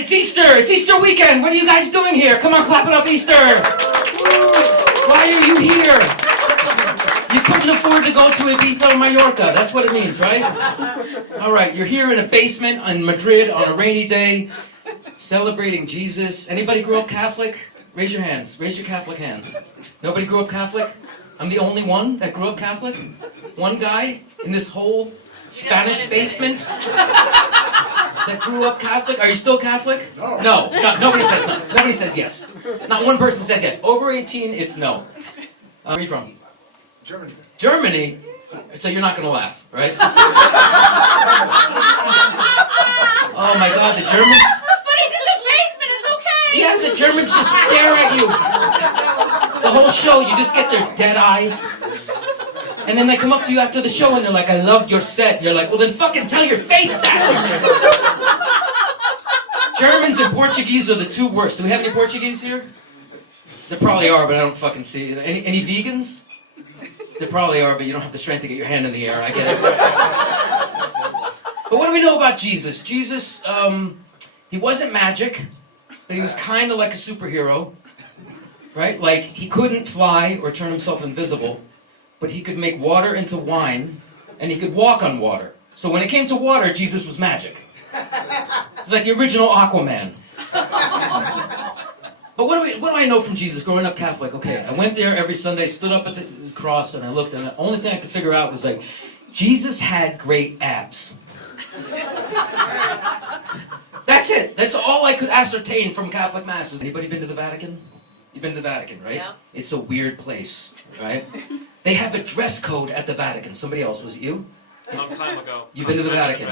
right, it's Easter. It's Easter weekend. What are you guys doing here? Come on, clap it up, Easter. Why are you here? You couldn't afford to go to Ibiza or Mallorca. That's what it means, right? All right, you're here in a basement in Madrid on a rainy day, celebrating Jesus. Anybody grew up Catholic? Raise your hands. Raise your Catholic hands. Nobody grew up Catholic? I'm the only one that grew up Catholic? One guy in this whole Spanish basement that grew up Catholic? Are you still Catholic? No. Nobody says no. Nobody says yes. Not one person says yes. Over 18, it's no. Where are you from? Germany. Germany? So you're not going to laugh, right? Oh my God, the Germans? But he's in the basement, it's okay! Yeah, the Germans just stare at you. The whole show, you just get their dead eyes. And then they come up to you after the show and they're like, I loved your set. You're like, well then fucking tell your face that. Germans and Portuguese are the two worst. Do we have any Portuguese here? There probably are, but I don't fucking see it. Any vegans? There probably are, but you don't have the strength to get your hand in the air. I get it. But what do we know about Jesus? Jesus, he wasn't magic, but he was kind of like a superhero. Right? Like, he couldn't fly or turn himself invisible, but he could make water into wine, and he could walk on water. So when it came to water, Jesus was magic. It's like the original Aquaman. But what do I know from Jesus growing up Catholic? Okay, I went there every Sunday, stood up at the cross, and I looked, and the only thing I could figure out was like, Jesus had great abs. That's it. That's all I could ascertain from Catholic masses. Anybody been to the Vatican? You've been to the Vatican, right? Yeah. It's a weird place, right? They have a dress code at the Vatican. Somebody else, was it you? A long time ago. You've been to the Vatican.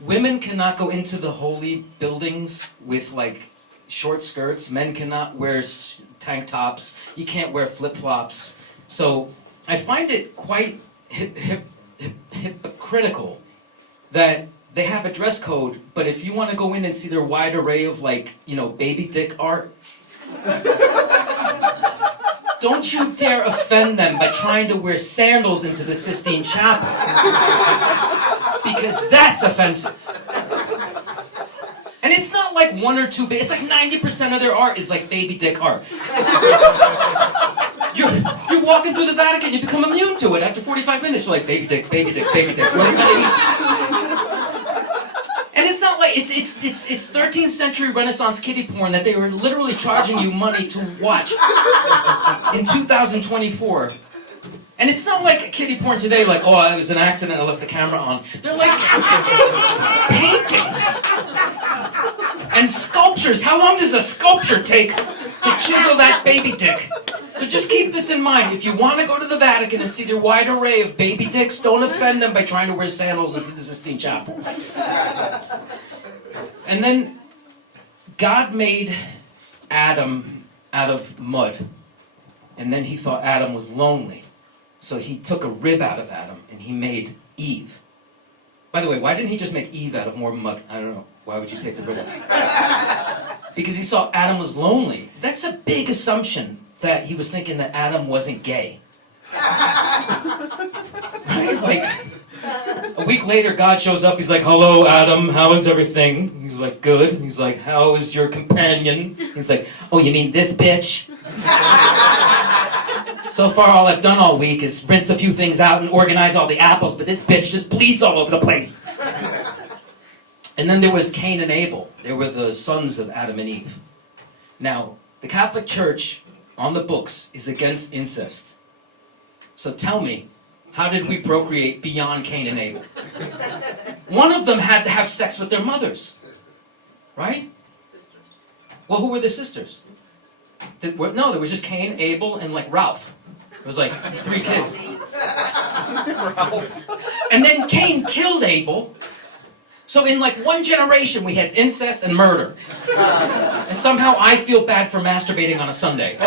Women cannot go into the holy buildings with like short skirts. Men cannot wear tank tops. You can't wear flip-flops. So I find it quite hypocritical that they have a dress code, but if you want to go in and see their wide array of like, you know, baby dick art, don't you dare offend them by trying to wear sandals into the Sistine Chapel. Because that's offensive. And it's not like one or two, it's like 90% of their art is like baby dick art. You're walking through the Vatican, you become immune to it. After 45 minutes, you're like, baby dick, baby dick, baby dick. And it's not like, it's 13th century Renaissance kiddie porn that they were literally charging you money to watch in 2024. And it's not like kiddie porn today, like, oh, it was an accident, I left the camera on. They're like paintings and sculptures. How long does a sculpture take to chisel that baby dick? So just keep this in mind. If you want to go to the Vatican and see their wide array of baby dicks, don't offend them by trying to wear sandals into the Sistine Chapel. And then God made Adam out of mud. And then he thought Adam was lonely. So he took a rib out of Adam and he made Eve. By the way, why didn't he just make Eve out of more mud? I don't know. Why would you take the rib out? Because he saw Adam was lonely. That's a big assumption, that he was thinking that Adam wasn't gay. Right? Like, a week later, God shows up. He's like, hello, Adam. How is everything? He's like, good. He's like, how is your companion? He's like, oh, you mean this bitch? So far, all I've done all week is rinse a few things out and organize all the apples, but this bitch just bleeds all over the place. And then there was Cain and Abel. They were the sons of Adam and Eve. Now, the Catholic Church, on the books, is against incest. So tell me, how did we procreate beyond Cain and Abel? One of them had to have sex with their mothers. Right? Sisters. Well, who were the sisters? No, there was just Cain, Abel, and like Ralph. It was like 3 kids. And then Cain killed Abel. So in like one generation we had incest and murder. And somehow I feel bad for masturbating on a Sunday.